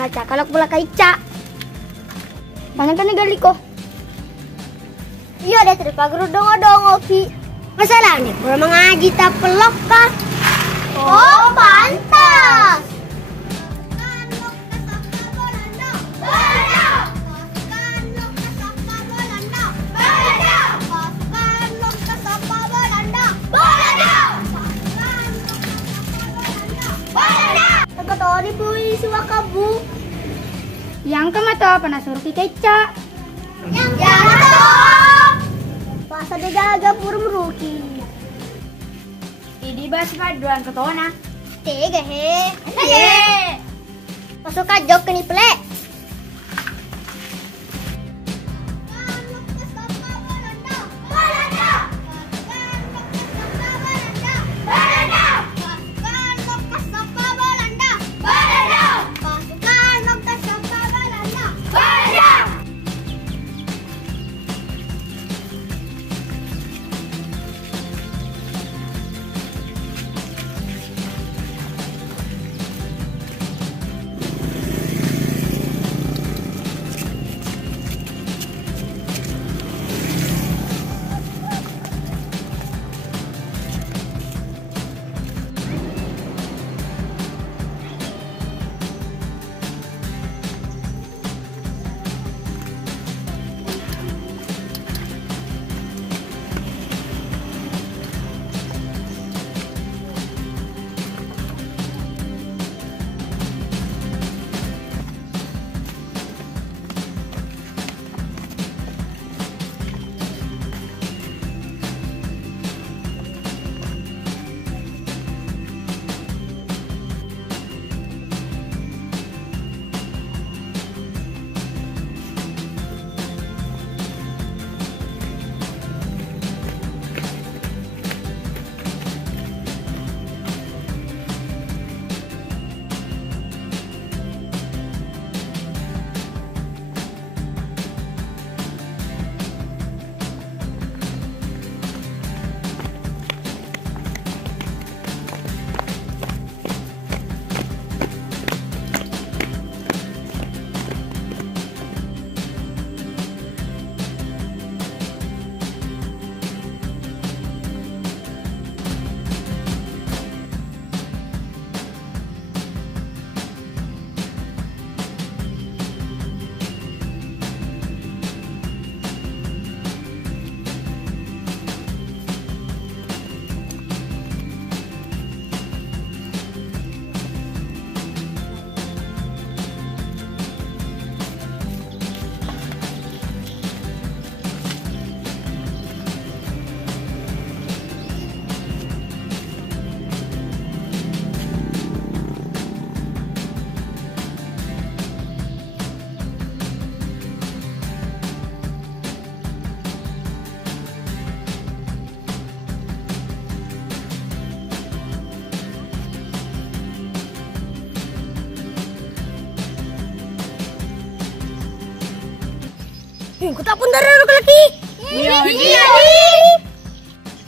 Para cakalok pula kaica. Banyak kan gali ko. Iya deh terpagur dongo-dongo ki. Masalahnya kurang mengaji tak pelok kah? Oh pantas. Tadi pui suwakabu. Yang kemata panasur ki keca. Yang jatuh. Pas ada jaga burung ruki. Idi bas paduan ketona. Tega he. He. Masuk kajok ke ni plek. Ku tak pun darah lagi. Iya.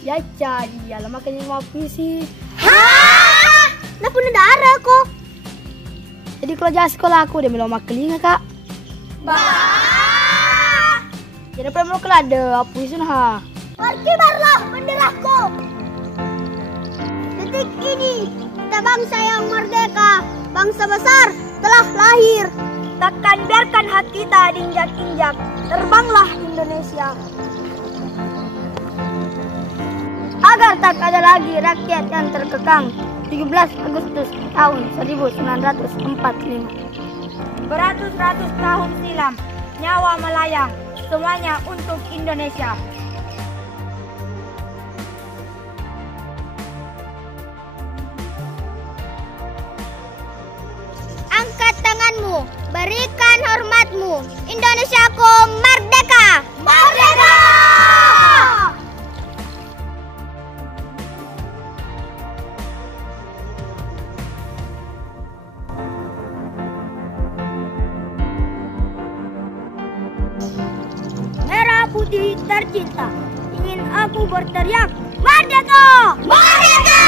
Ya jadi, alamak kayaknya mau puisi. Hah? Nak pun darah kok. Jadi kalau jalan sekolah aku dia melomak kelinga kak. Bah. Jadi pernah mau kelada puisi nah. Pergi barlah benderaku. Detik ini kita bangsa yang merdeka, bangsa besar telah lahir. Takkan biarkan hati kita diinjak-injak. Terbanglah Indonesia. Agar tak ada lagi rakyat yang terkekang. 17 Agustus tahun 1945. Beratus-ratus tahun silam, nyawa melayang, semuanya untuk Indonesia. Angkat tanganmu, berikan hormatmu. Indonesiaku merdeka! Merdeka! Merah putih tercinta, ingin aku berteriak, merdeka! Merdeka!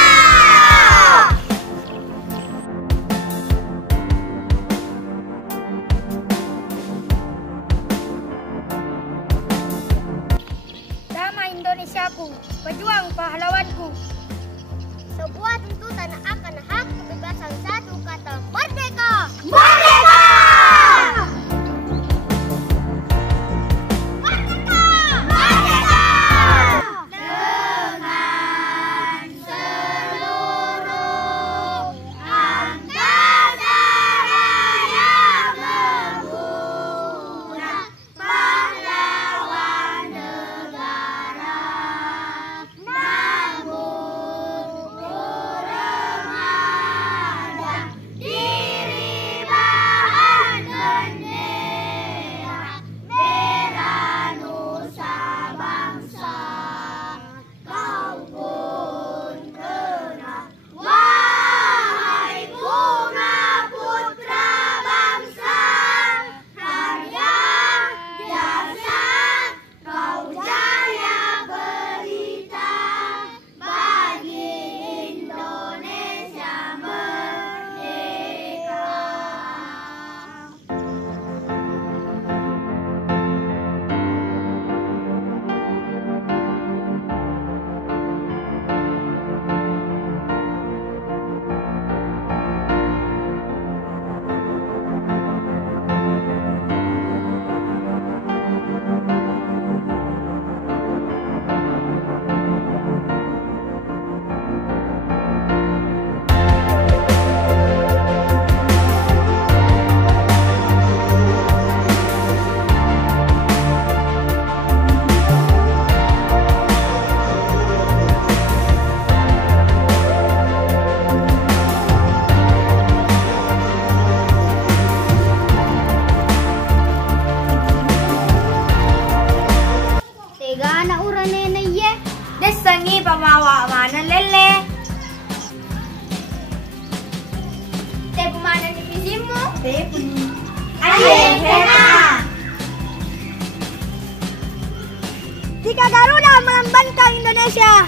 Maka Garuda melambangkan Indonesia.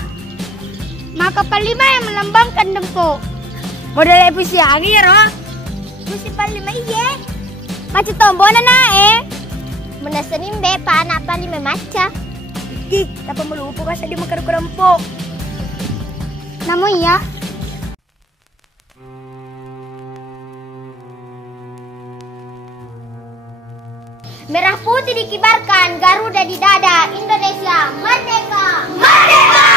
Maka Panglima yang melambangkan Dempo. Model puisi angin ya. Puisi Panglima iya. Macu tombona na Menasenimbe pa anak Panglima maca. Ih, tak melupa kasih di makan kerempok. Namun ya. Merah putih dikibarkan, Garuda di dada, Indonesia merdeka! Merdeka!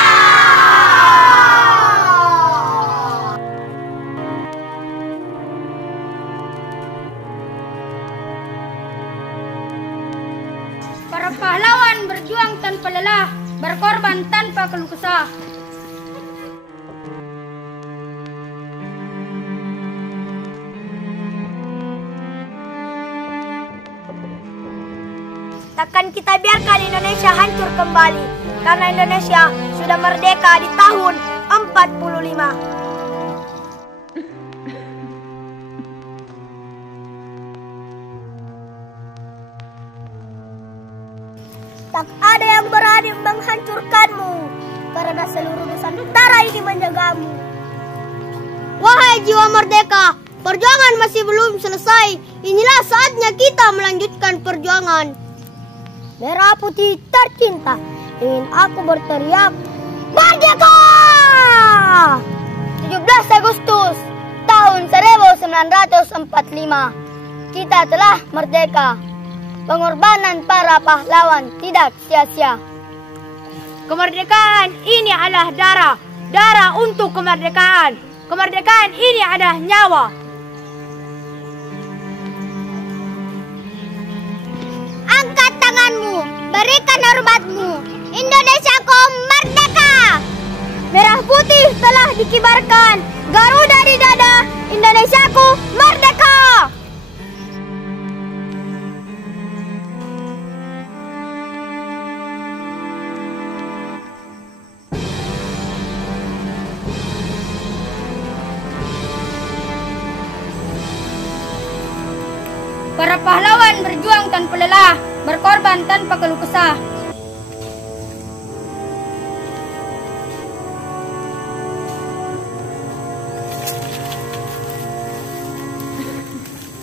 Para pahlawan berjuang tanpa lelah, berkorban tanpa keluh kesah. Takkan kita biarkan Indonesia hancur kembali, karena Indonesia sudah merdeka di tahun 45. Tak ada yang berani menghancurkanmu, karena seluruh Nusantara ini menjagamu. Wahai jiwa merdeka, perjuangan masih belum selesai. Inilah saatnya kita melanjutkan perjuangan. Merah putih tercinta, ingin aku berteriak, merdeka! 17 Agustus tahun 1945, kita telah merdeka. Pengorbanan para pahlawan tidak sia-sia. Kemerdekaan ini adalah darah, darah untuk kemerdekaan. Kemerdekaan ini adalah nyawa. Angkat tanganmu, berikan hormatmu. Indonesiaku merdeka. Merah putih telah dikibarkan, Garuda di dada, Indonesiaku merdeka. Para pahlawan berjuang tanpa lelah, berkorban tanpa keluh kesah.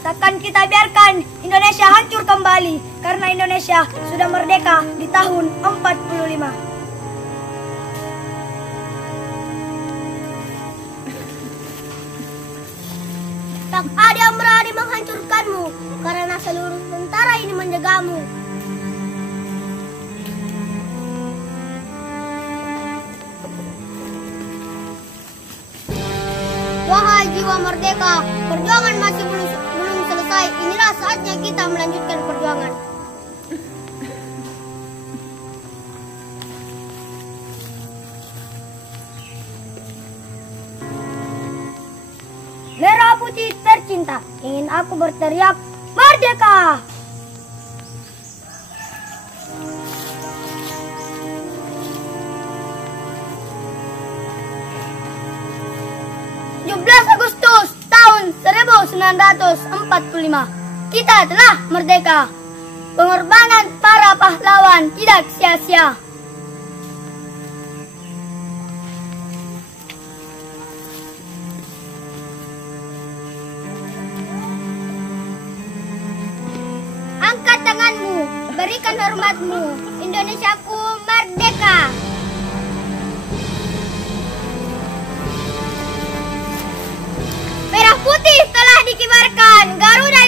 Takkan kita biarkan Indonesia hancur kembali, karena Indonesia sudah merdeka di tahun 45. Tak ada yang berani menghancurkanmu, karena seluruh tentara ini menjagamu. Wahai jiwa merdeka, perjuangan masih belum selesai. Inilah saatnya kita melanjutkan perjuangan. Merah putih tercinta, ingin aku berteriak, merdeka! Agustus tahun 1945, kita telah merdeka. Pengorbanan para pahlawan tidak sia-sia. Angkat tanganmu, berikan hormatmu. Indonesiaku merdeka. Merah putih telah dikibarkan, Garuda